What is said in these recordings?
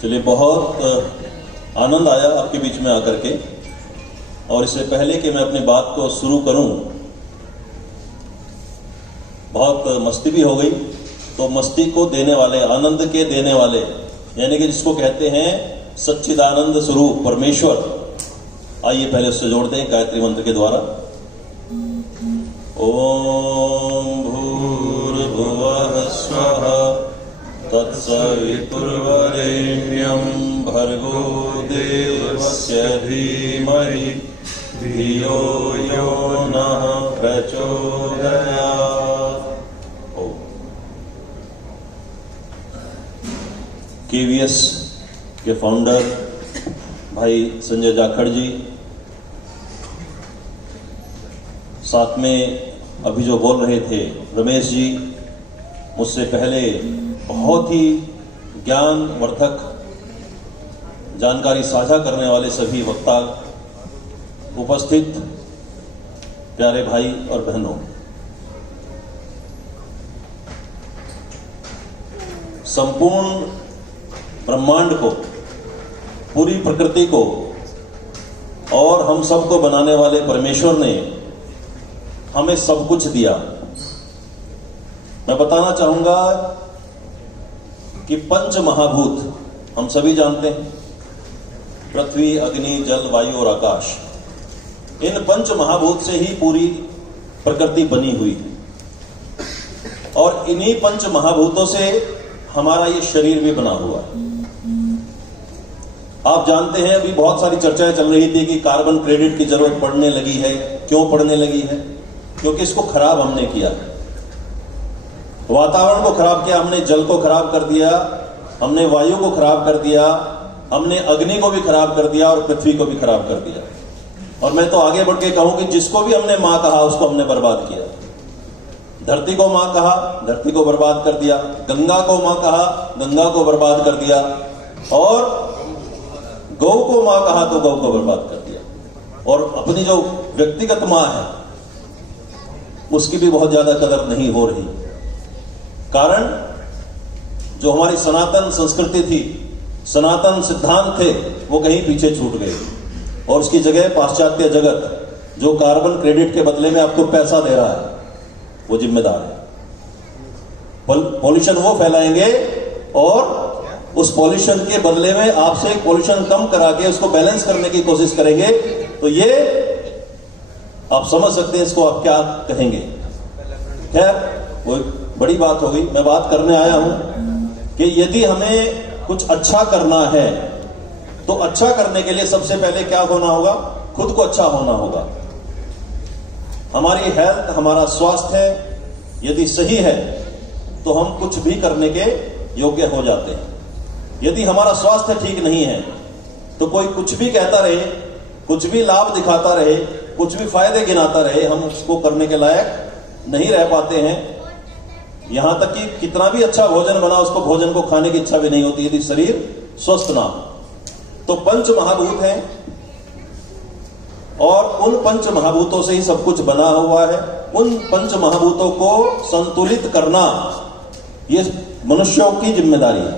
चलिए, बहुत आनंद आया आपके बीच में आकर के। और इससे पहले कि मैं अपनी बात को शुरू करूं, बहुत मस्ती भी हो गई, तो मस्ती को देने वाले, आनंद के देने वाले, यानी कि जिसको कहते हैं सच्चिदानंद स्वरूप परमेश्वर, आइए पहले उससे जोड़ते हैं गायत्री मंत्र के द्वारा। ओम भूर्भुवः स्वः तत्सवितुर्वरेण्यं भर्गो देवस्य धीमहि धियो यो नः प्रचोदयात्। केवीएस के फाउंडर भाई संजय जाखड़ जी, साथ में अभी जो बोल रहे थे रमेश जी, मुझसे पहले बहुत ही ज्ञानवर्धक जानकारी साझा करने वाले सभी वक्ता, उपस्थित प्यारे भाई और बहनों, संपूर्ण ब्रह्मांड को, पूरी प्रकृति को और हम सबको बनाने वाले परमेश्वर ने हमें सब कुछ दिया। मैं बताना चाहूंगा कि पंच महाभूत हम सभी जानते हैं, पृथ्वी, अग्नि, जल, वायु और आकाश। इन पंच महाभूत से ही पूरी प्रकृति बनी हुई है और इन्हीं पंच महाभूतों से हमारा ये शरीर भी बना हुआ है। आप जानते हैं, अभी बहुत सारी चर्चाएं चल रही थी कि कार्बन क्रेडिट की जरूरत पड़ने लगी है। क्यों पड़ने लगी है? क्योंकि इसको खराब हमने किया, वातावरण को खराब किया हमने, जल को खराब कर दिया हमने, वायु को खराब कर दिया हमने, अग्नि को भी खराब कर दिया और पृथ्वी को भी खराब कर दिया। और मैं तो आगे बढ़ के कहूं कि जिसको भी हमने मां कहा उसको हमने बर्बाद किया। धरती को मां कहा, धरती को बर्बाद कर दिया। गंगा को मां कहा, गंगा को बर्बाद कर दिया। और गौ को मां कहा तो गौ को बर्बाद कर दिया। और अपनी जो व्यक्तिगत मां है उसकी भी बहुत ज्यादा कदर नहीं हो रही। कारण जो हमारी सनातन संस्कृति थी, सनातन सिद्धांत थे, वो कहीं पीछे छूट गए और उसकी जगह पाश्चात्य जगत, जो कार्बन क्रेडिट के बदले में आपको पैसा दे रहा है, वो जिम्मेदार है। पॉल्यूशन वो फैलाएंगे और उस पॉल्यूशन के बदले में आपसे पॉल्यूशन कम करा के उसको बैलेंस करने की कोशिश करेंगे। तो ये आप समझ सकते हैं इसको आप क्या कहेंगे। खैर, वो बड़ी बात हो गई। मैं बात करने आया हूं कि यदि हमें कुछ अच्छा करना है तो अच्छा करने के लिए सबसे पहले क्या होना होगा? खुद को अच्छा होना होगा। हमारी हेल्थ, हमारा स्वास्थ्य यदि सही है तो हम कुछ भी करने के योग्य हो जाते हैं। यदि हमारा स्वास्थ्य ठीक नहीं है तो कोई कुछ भी कहता रहे, कुछ भी लाभ दिखाता रहे, कुछ भी फायदे गिनाता रहे, हम उसको करने के लायक नहीं रह पाते हैं। यहां तक कि कितना भी अच्छा भोजन बना, उसको भोजन को खाने की इच्छा भी नहीं होती यदि शरीर स्वस्थ ना हो। तो पंच महाभूत हैं और उन पंच महाभूतों से ही सब कुछ बना हुआ है। उन पंच महाभूतों को संतुलित करना ये मनुष्यों की जिम्मेदारी है,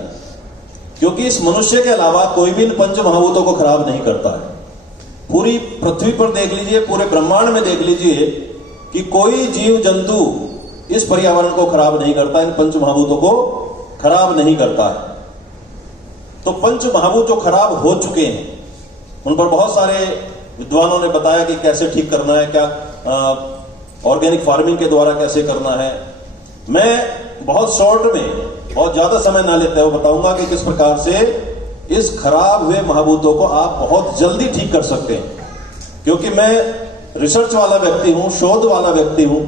क्योंकि इस मनुष्य के अलावा कोई भी इन पंच महाभूतों को खराब नहीं करता है। पूरी पृथ्वी पर देख लीजिए, पूरे ब्रह्मांड में देख लीजिए कि कोई जीव जंतु इस पर्यावरण को खराब नहीं करता, इन पंच महाभूतों को खराब नहीं करता है। तो पंच महाभूत जो खराब हो चुके हैं उन पर बहुत सारे विद्वानों ने बताया कि कैसे ठीक करना है, क्या ऑर्गेनिक फार्मिंग के द्वारा कैसे करना है। मैं बहुत शॉर्ट में, बहुत ज्यादा समय ना लेते हुए बताऊंगा कि किस प्रकार से इस खराब हुए महाभूतों को आप बहुत जल्दी ठीक कर सकते हैं। क्योंकि मैं रिसर्च वाला व्यक्ति हूं, शोध वाला व्यक्ति हूं,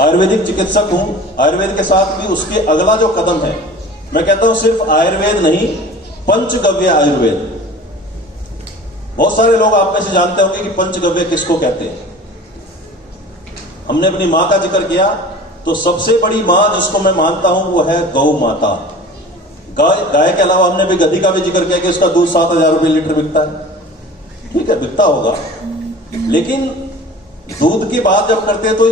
आयुर्वेदिक चिकित्सक हूं। आयुर्वेद के साथ भी उसके अगला जो कदम है, मैं कहता हूं सिर्फ आयुर्वेद नहीं, पंचगव्य आयुर्वेद। बहुत सारे लोग आप में से जानते होंगे कि पंचगव्य किसको कहते हैं। हमने अपनी मां का जिक्र किया तो सबसे बड़ी मां जिसको मैं मानता हूं वो है गौ माता। गाय के अलावा हमने भी गधी का भी जिक्र किया कि उसका दूध 7,000 रुपये लीटर बिकता है। ठीक है, बिकता होगा, लेकिन दूध की बात जब करते हैं तो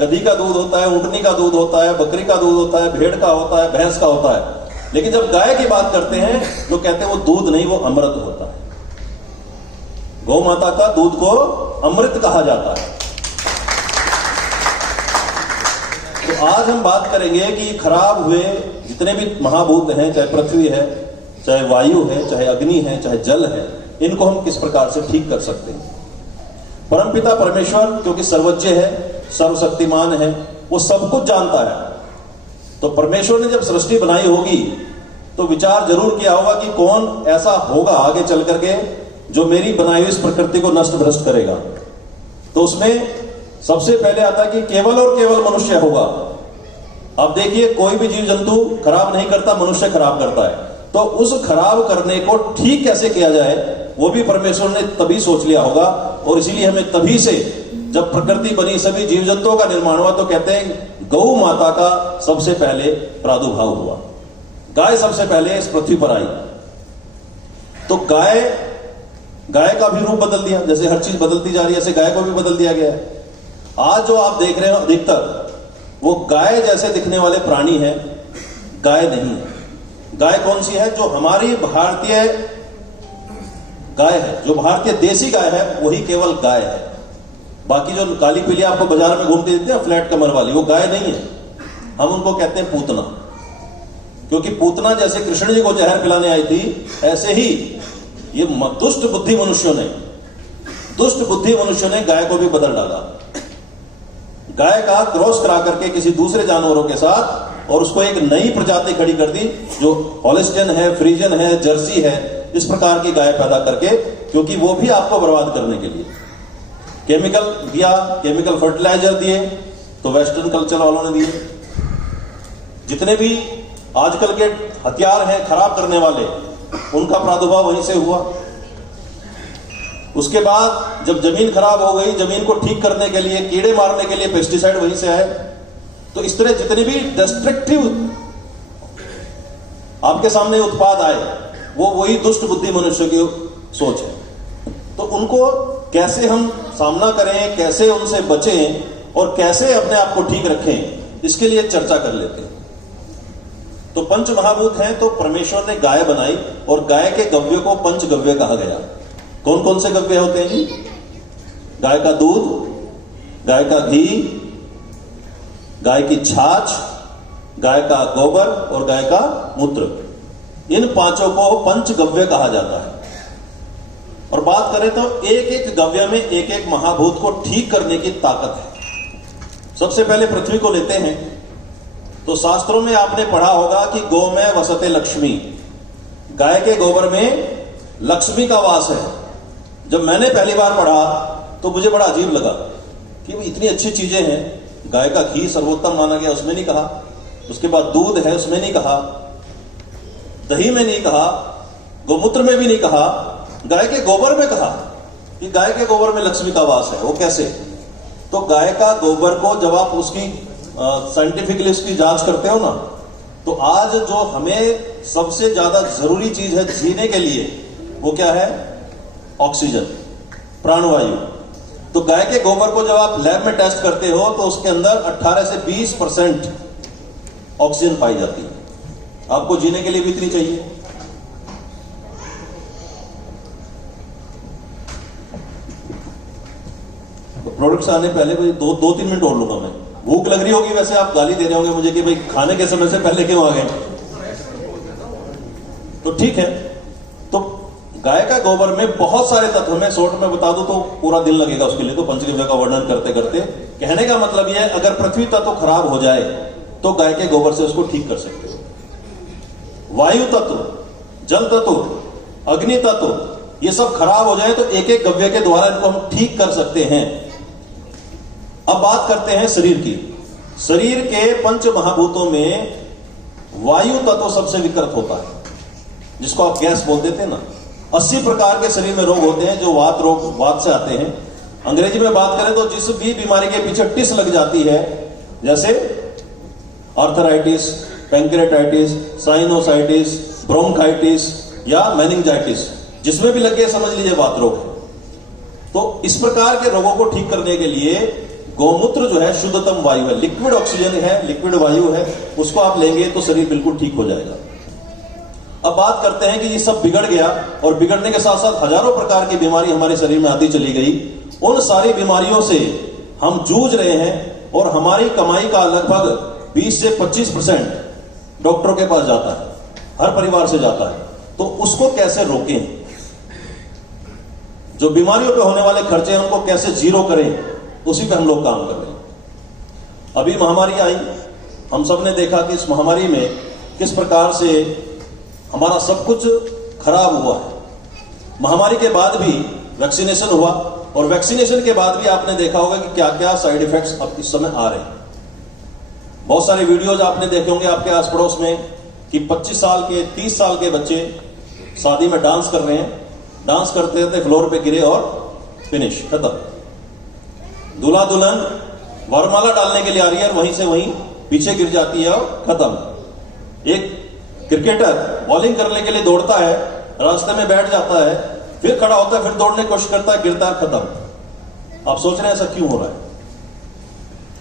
गधी का दूध होता है, ऊंटनी का दूध होता है, बकरी का दूध होता है, भेड़ का होता है, भैंस का होता है। लेकिन जब गाय की बात करते हैं तो कहते हैं वो दूध नहीं, वो अमृत होता है। गौ माता का दूध को अमृत कहा जाता है। तो आज हम बात करेंगे कि खराब हुए जितने भी महाभूत हैं, चाहे पृथ्वी है, चाहे वायु है, चाहे अग्नि है, चाहे जल है, इनको हम किस प्रकार से ठीक कर सकते हैं। परमपिता परमेश्वर क्योंकि सर्वज्ञ है, सर्वशक्तिमान है, वो सब कुछ जानता है। तो परमेश्वर ने जब सृष्टि बनाई होगी तो विचार जरूर किया होगा कि कौन ऐसा होगा आगे चल करके जो मेरी बनाई हुई इस प्रकृति को नष्ट भ्रष्ट करेगा। तो उसमें सबसे पहले आता है कि केवल और केवल मनुष्य होगा। अब देखिए, कोई भी जीव जंतु खराब नहीं करता, मनुष्य खराब करता है। तो उस खराब करने को ठीक कैसे किया जाए, वो भी परमेश्वर ने तभी सोच लिया होगा। और इसीलिए हमें तभी से जब प्रकृति बनी, सभी जीव जंतुओं का निर्माण हुआ, तो कहते हैं गौ माता का सबसे पहले प्रादुर्भाव हुआ। गाय सबसे पहले इस पृथ्वी पर आई। तो गाय का भी रूप बदल दिया। जैसे हर चीज बदलती जा रही है, ऐसे गाय को भी बदल दिया गया है। आज जो आप देख रहे हो अधिकतर वो गाय जैसे दिखने वाले प्राणी हैं, गाय नहीं है। गाय कौन सी है? जो हमारी भारतीय गाय है, जो भारतीय देसी गाय है, वही केवल गाय है। बाकी जो काली पीली आपको बाजार में घूमती देते हैं फ्लैट कमर वाली, वो गाय नहीं है। हम उनको कहते हैं पूतना, क्योंकि पूतना जैसे कृष्ण जी को जहर पिलाने आई थी, ऐसे ही ये दुष्ट बुद्धि मनुष्यों ने गाय को भी बदल डाला। गाय का क्रॉस करा करके किसी दूसरे जानवरों के साथ और उसको एक नई प्रजाति खड़ी कर दी, जो हॉलिस्टियन है, फ्रीजियन है, जर्सी है, इस प्रकार की गाय पैदा करके, क्योंकि वो भी आपको बर्बाद करने के लिए केमिकल दिया, केमिकल फर्टिलाइजर दिए, तो वेस्टर्न कल्चर वालों ने दिए। जितने भी आजकल के हथियार हैं खराब करने वाले, उनका प्रादुर्भाव वहीं से हुआ। उसके बाद जब जमीन खराब हो गई, जमीन को ठीक करने के लिए, कीड़े मारने के लिए पेस्टिसाइड वहीं से आए। तो इस तरह जितने भी डिस्ट्रक्टिव आपके सामने उत्पाद आए, वो वही दुष्ट बुद्धि मनुष्य की सोच है। तो उनको कैसे हम सामना करें, कैसे उनसे बचें और कैसे अपने आप को ठीक रखें, इसके लिए चर्चा कर लेते हैं। तो पंच महाभूत हैं, तो परमेश्वर ने गाय बनाई और गाय के गव्य को पंचगव्य कहा गया। कौन कौन से गव्य होते हैं जी? गाय का दूध, गाय का घी, गाय की छाछ, गाय का गोबर और गाय का मूत्र। इन पांचों को पंचगव्य कहा जाता है। और बात करें तो एक एक गव्य में एक एक महाभूत को ठीक करने की ताकत है। सबसे पहले पृथ्वी को लेते हैं। तो शास्त्रों में आपने पढ़ा होगा कि गौ में वसते लक्ष्मी, गाय के गोबर में लक्ष्मी का वास है। जब मैंने पहली बार पढ़ा तो मुझे बड़ा अजीब लगा कि इतनी अच्छी चीजें हैं। गाय का घी सर्वोत्तम माना गया, उसमें नहीं कहा। उसके बाद दूध है, उसमें नहीं कहा। दही में नहीं कहा, गोमूत्र में भी नहीं कहा, गाय के गोबर में कहा कि गाय के गोबर में लक्ष्मी का वास है। वो कैसे? तो गाय का गोबर को जब आप उसकी साइंटिफिकली उसकी जांच करते हो ना, तो आज जो हमें सबसे ज्यादा जरूरी चीज है जीने के लिए, वो क्या है? ऑक्सीजन, प्राणवायु। तो गाय के गोबर को जब आप लैब में टेस्ट करते हो तो उसके अंदर 18 से 20% ऑक्सीजन पाई जाती है। आपको जीने के लिए भी इतनी चाहिए। तो प्रोडक्ट्स आने पहले दो तीन मिनट और लूंगा मैं। भूख लग रही होगी, वैसे आप गाली दे रहे होंगे मुझे कि भाई खाने के समय से पहले क्यों आ गए। तो ठीक है। तो गाय का गोबर में बहुत सारे तत्व, मैं शॉर्ट में बता दूं तो पूरा दिन लगेगा उसके लिए, तो पंचगव्य का वर्णन करते करते। कहने का मतलब यह है, अगर पृथ्वी तत्व खराब हो जाए तो गाय के गोबर से उसको ठीक कर सकते हो। वायु तत्व, जल तत्व, अग्नि तत्व, ये सब खराब हो जाए तो एक एक गव्य के द्वारा इनको हम ठीक कर सकते हैं। अब बात करते हैं शरीर की। शरीर के पंच महाभूतों में वायु तत्व सबसे विकृत होता है, जिसको आप गैस बोल देते हैं ना। 80 प्रकार के शरीर में रोग होते हैं जो वात से आते हैं। अंग्रेजी में बात करें तो जिस भी बीमारी के पीछे टिस लग जाती है, जैसे आर्थराइटिस, पैंक्रेटाइटिस, साइनोसाइटिस, ब्रोंकाइटिस या मेनिंजाइटिस, जिसमें भी लग गए समझ लीजिए वात रोग है। तो इस प्रकार के रोगों को ठीक करने के लिए गौमूत्र जो है शुद्धतम वायु है, लिक्विड ऑक्सीजन है, लिक्विड वायु है, उसको आप लेंगे तो शरीर बिल्कुल ठीक हो जाएगा। अब बात करते हैं कि ये सब बिगड़ गया और बिगड़ने के साथ साथ हजारों प्रकार की बीमारी हमारे शरीर में आती चली गई। उन सारी बीमारियों से हम जूझ रहे हैं और हमारी कमाई का लगभग 20 से 25% डॉक्टरों के पास जाता है, हर परिवार से जाता है। तो उसको कैसे रोकें, जो बीमारियों पे होने वाले खर्चे हैं उनको कैसे जीरो करें, उसी पे हम लोग काम कर रहे हैं। अभी महामारी आई, हम सब ने देखा कि इस महामारी में किस प्रकार से हमारा सब कुछ खराब हुआ है। महामारी के बाद भी वैक्सीनेशन हुआ और वैक्सीनेशन के बाद भी आपने देखा होगा कि क्या क्या साइड इफेक्ट्स अब इस समय आ रहे हैं। बहुत सारे वीडियोज आपने देखे होंगे आपके आस पड़ोस में कि 25 साल के 30 साल के बच्चे शादी में डांस कर रहे हैं, डांस करते रहते फ्लोर पे गिरे और फिनिश, खत्म। दूल्हा दुल्हन वरमाला डालने के लिए आ रही है और वहीं से वहीं पीछे गिर जाती है और खत्म। एक क्रिकेटर बॉलिंग करने के लिए दौड़ता है, रास्ते में बैठ जाता है, फिर खड़ा होता है, फिर दौड़ने की कोशिश करता है, गिरता है, खत्म। आप सोच रहे हैं ऐसा क्यों हो रहा है?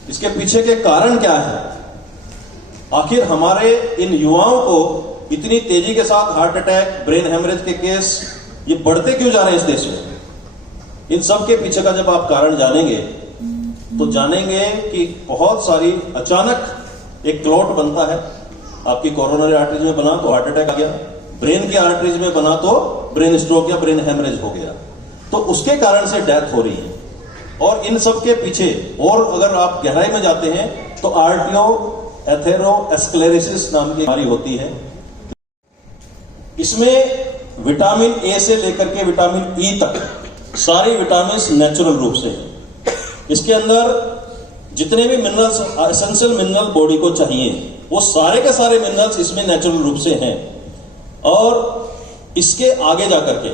इसके पीछे के कारण क्या है? आखिर हमारे इन युवाओं को इतनी तेजी के साथ हार्ट अटैक, ब्रेन हेमरेज के केस ये बढ़ते क्यों जा रहे हैं इस देश में? इन सब के पीछे का जब आप कारण जानेंगे तो जानेंगे कि बहुत सारी अचानक एक क्लॉट बनता है, आपकी कोरोनरी आर्टरीज में बना तो हार्ट अटैक आ गया, ब्रेन की आर्टरीज में बना तो ब्रेन स्ट्रोक या ब्रेन हेमरेज हो गया, तो उसके कारण से डेथ हो रही है। और इन सब के पीछे और अगर आप गहराई में जाते हैं तो आर्टियो एथेरोस्क्लेरोसिस नाम की बीमारी होती है। इसमें विटामिन ए से लेकर के विटामिन ई तक सारे विटामिन नेचुरल रूप से हैं। इसके अंदर जितने भी मिनरल्स, एसेंशियल मिनरल बॉडी को चाहिए, वो सारे के सारे मिनरल्स इसमें नेचुरल रूप से हैं। और इसके आगे जाकर के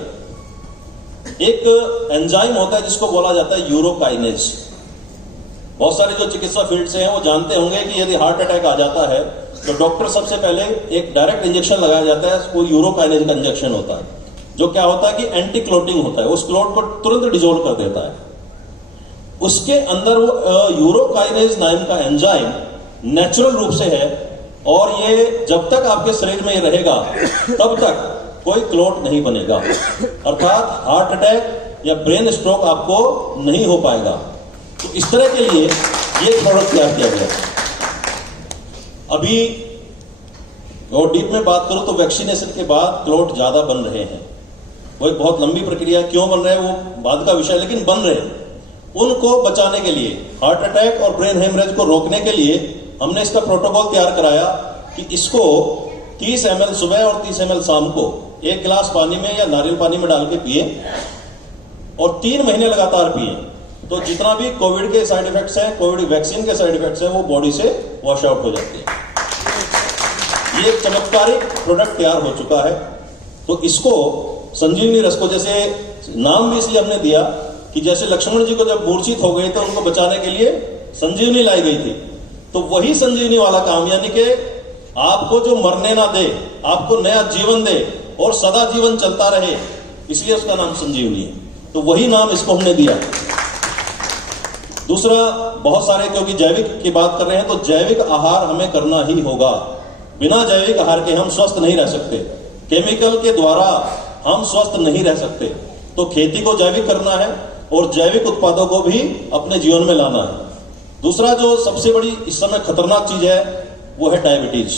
एक एंजाइम होता है जिसको बोला जाता है यूरोकाइनेज। बहुत सारे जो चिकित्सा फील्ड से हैं वो जानते होंगे कि यदि हार्ट अटैक आ जाता है तो डॉक्टर सबसे पहले एक डायरेक्ट इंजेक्शन लगाया जाता है, वो यूरोकाइनेज का इंजेक्शन होता है, जो क्या होता है कि एंटी क्लोटिंग होता है, उस क्लोट को तुरंत डिजोल्व कर देता है। उसके अंदर वो यूरोकाइनेज नाम का एंजाइम नेचुरल रूप से है और ये जब तक आपके शरीर में ये रहेगा तब तक कोई क्लोट नहीं बनेगा, अर्थात हार्ट अटैक या ब्रेन स्ट्रोक आपको नहीं हो पाएगा। तो इस तरह के लिए ये प्रोडक्ट तैयार किया गया। अभी और डीप में बात करूं तो वैक्सीनेशन के बाद क्लोट ज्यादा बन रहे हैं। वो एक बहुत लंबी प्रक्रिया, क्यों बन रहे हैं वो बाद का विषय, लेकिन बन रहे हैं। उनको बचाने के लिए, हार्ट अटैक और ब्रेन हेमरेज को रोकने के लिए हमने इसका प्रोटोकॉल तैयार कराया कि इसको 30 ml सुबह और 30 ml शाम को एक गिलास पानी में या नारियल पानी में डाल के पिए और 3 महीने लगातार पिए, तो जितना भी कोविड के साइड इफेक्ट्स हैं, कोविड वैक्सीन के साइड इफेक्ट्स हैं, वो बॉडी से वॉश आउट हो जाती है। ये एक चमत्कारिक प्रोडक्ट तैयार हो चुका है। तो इसको संजीवनी रस को, जैसे नाम भी इसलिए हमने दिया कि जैसे लक्ष्मण जी को जब मूर्छित हो गए तो उनको बचाने के लिए संजीवनी लाई गई थी, तो वही संजीवनी वाला काम, यानी कि आपको जो मरने ना दे, आपको नया जीवन दे और सदा जीवन चलता रहे, इसलिए उसका नाम संजीवनी है। तो वही नाम इसको हमने दिया। दूसरा, बहुत सारे, क्योंकि जैविक की बात कर रहे हैं, तो जैविक आहार हमें करना ही होगा। बिना जैविक आहार के हम स्वस्थ नहीं रह सकते, केमिकल के द्वारा हम स्वस्थ नहीं रह सकते। तो खेती को जैविक करना है और जैविक उत्पादों को भी अपने जीवन में लाना है। दूसरा, जो सबसे बड़ी इस समय खतरनाक चीज है वो है डायबिटीज।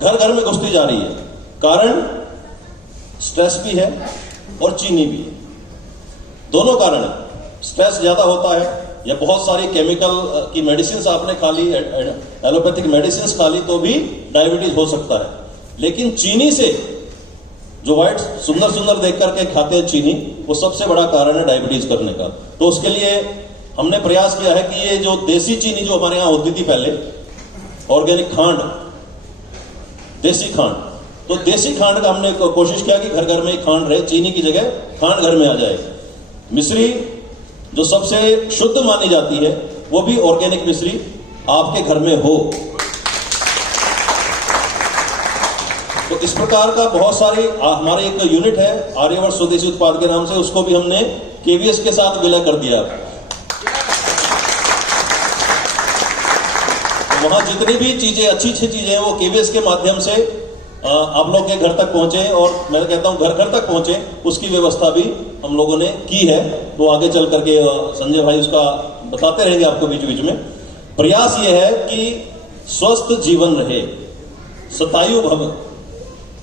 घर घर में घुसती जा रही है। कारण स्ट्रेस भी है और चीनी भी है, दोनों कारण है। स्ट्रेस ज्यादा होता है या बहुत सारी केमिकल की मेडिसिन आपने खा ली, एलोपैथिक मेडिसिन खा ली, तो भी डायबिटीज हो सकता है। लेकिन चीनी से, जो व्हाइट सुंदर सुंदर देख करके खाते हैं चीनी, वो सबसे बड़ा कारण है डायबिटीज करने का। तो उसके लिए हमने प्रयास किया है कि ये जो देसी चीनी जो हमारे यहां होती थी पहले, ऑर्गेनिक खांड, देसी खांड, तो देसी खांड का हमने कोशिश किया कि घर घर में खांड रहे, चीनी की जगह खांड घर में आ जाए। मिश्री जो सबसे शुद्ध मानी जाती है, वो भी ऑर्गेनिक मिश्री आपके घर में हो। तो इस प्रकार का बहुत सारी, हमारे एक यूनिट है आर्यवर्त स्वदेशी उत्पाद के नाम से, उसको भी हमने केवीएस के साथ विलय कर दिया। तो वहां जितनी भी चीजें, अच्छी अच्छी चीजें हैं, वो केवीएस के माध्यम से आप लोग के घर तक पहुंचे, और मैं कहता हूं घर घर तक पहुंचे, उसकी व्यवस्था भी हम लोगों ने की है। तो आगे चल करके संजय भाई उसका बताते रहेंगे आपको बीच बीच में। प्रयास ये है कि स्वस्थ जीवन रहे, शतायु भव।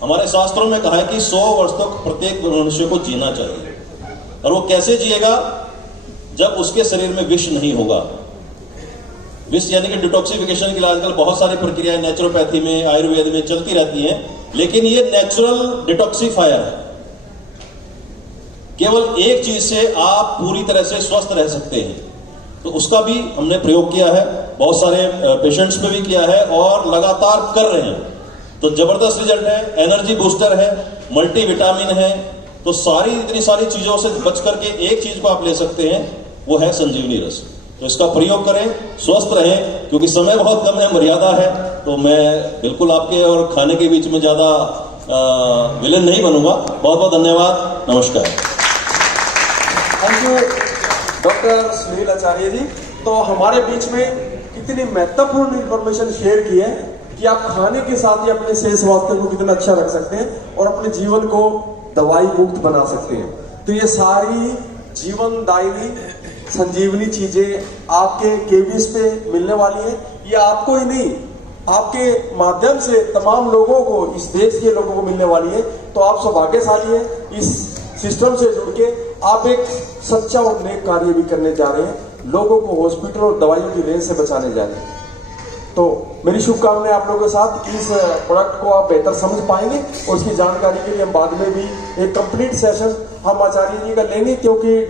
हमारे शास्त्रों में कहा है कि 100 वर्ष तक प्रत्येक मनुष्य को जीना चाहिए। और वो कैसे जिएगा? जब उसके शरीर में विष नहीं होगा। विष यानी कि डिटॉक्सिफिकेशन के लिए आजकल बहुत सारी प्रक्रियाएं नेचुरोपैथी में, आयुर्वेद में चलती रहती हैं, लेकिन ये नेचुरल डिटॉक्सिफायर है। केवल एक चीज से आप पूरी तरह से स्वस्थ रह सकते हैं। तो उसका भी हमने प्रयोग किया है, बहुत सारे पेशेंट्स पे भी किया है और लगातार कर रहे हैं। तो जबरदस्त रिजल्ट है, एनर्जी बूस्टर है, मल्टीविटामिन है। तो इतनी सारी चीजों से बच करके एक चीज को आप ले सकते हैं, वो है संजीवनी रस। तो इसका प्रयोग करें, स्वस्थ रहें, क्योंकि समय बहुत कम है, मर्यादा है। तो मैं बिल्कुल आपके और खाने के बीच में ज्यादा विलेन नहीं बनूंगा। बहुत बहुत धन्यवाद, नमस्कार। थैंक यू डॉक्टर सुनील आचार्य जी। तो हमारे बीच में कितनी महत्वपूर्ण इंफॉर्मेशन शेयर की है कि आप खाने के साथ ही अपने सेहत स्वास्थ्य को कितना अच्छा रख सकते हैं और अपने जीवन को दवाई मुक्त बना सकते हैं। तो ये सारी जीवनदायिनी संजीवनी चीजें आपके केवीएस पे मिलने वाली है। ये आपको ही नहीं, आपके माध्यम से तमाम लोगों को, इस देश के लोगों को मिलने वाली है। तो आप सौभाग्यशाली है, इस सिस्टम से जुड़ के आप एक सच्चा और नेक कार्य भी करने जा रहे हैं, लोगों को हॉस्पिटल और दवाइयों की रेंज से बचाने जा रहे हैं। तो मेरी शुभकामनाएं आप लोगों के साथ। इस प्रोडक्ट को आप बेहतर समझ पाएंगे और उसकी जानकारी के लिए हम बाद में भी एक कंप्लीट सेशन हम आचार्य जी का लेंगे, क्योंकि